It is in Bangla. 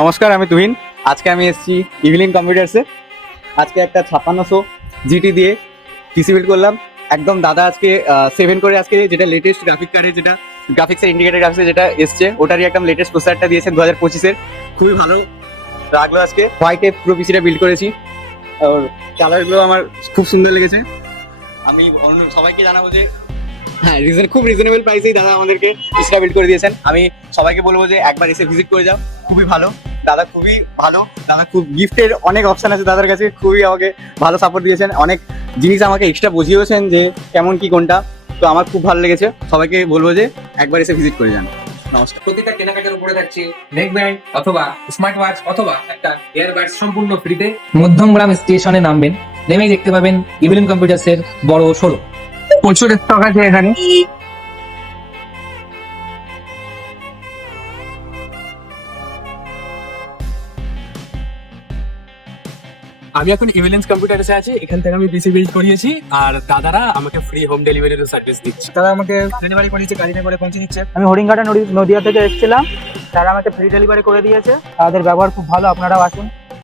নমস্কার, আমি তুহিন। আজকে আমি এসেছি ইভিলিন কম্পিউটার্সে। আজকে একটা 5600 জিটি দিয়ে পিসি বিল্ড করলাম। একদম দাদা আজকে 7 করে আজকে যেটা লেটেস্ট গ্রাফিক কার্ডে যেটা গ্রাফিক্সের ইন্ডিকেটেড গ্রাফিক্সে যেটা এসছে ওটারই একদম লেটেস্ট প্রসেসরটা দিয়েছেন 2025-এর। খুবই ভালো লাগলো আজকে। হোয়াইটে পুরো পিসিটা বিল্ড করেছি আর কালারগুলো আমার খুব সুন্দর লেগেছে। আমি অন্য সবাইকে জানাবো যে হ্যাঁ, খুব রিজনেবল প্রাইসেই দাদা আমাদেরকে পিসিটা বিল্ড করে দিয়েছেন। আমি সবাইকে বলবো যে একবার এসে ভিজিট করে যাও, খুবই ভালো। দাদা খুবই ভালো, দাদা খুব গিফটের অনেক অপশন আছে দাদার কাছে, খুবই আমাকে ভালো সাপোর্ট দিয়েছেন, অনেক জিনিস আমাকে এক্সট্রা বুঝিয়েছেন যে কেমন কি কোনটা। তো আমার খুব ভালো লেগেছে, সবাইকে বলবো যে একবার এসে ভিজিট করে যান। নমস্কার। প্রতিটা কেনাকাটার উপরে থাকছে নেক ব্যান্ড অথবা স্মার্ট ওয়াচ অথবা একটা এয়ারবাডস সম্পূর্ণ ফ্রিতে। মধ্যমগ্রাম স্টেশনে নামবেন, নেমেই দেখতে পাবেন ইভিলিন কম্পিউটার্স এর বড় শোরুম। প্রচুর স্টক আছে এখানে। আমি এখন ইভিলেন্স কম্পিউটার্সে আছি। এখান থেকে আমি পিসি বিল্ড করিয়েছি আর দাদারা আমাকে ফ্রি হোম ডেলিভারির সার্ভিস দিচ্ছে। তারা আমাকে ডেলিভারি করিয়েছে, গাড়িতে করে পৌঁছে দিচ্ছে। আমি হরিণঘাটা নদিয়া থেকে এসেছিলাম, তারা আমাকে ফ্রি ডেলিভারি করে দিয়েছে। তাদের ব্যবহার খুব ভালো, আপনারাও আসুন।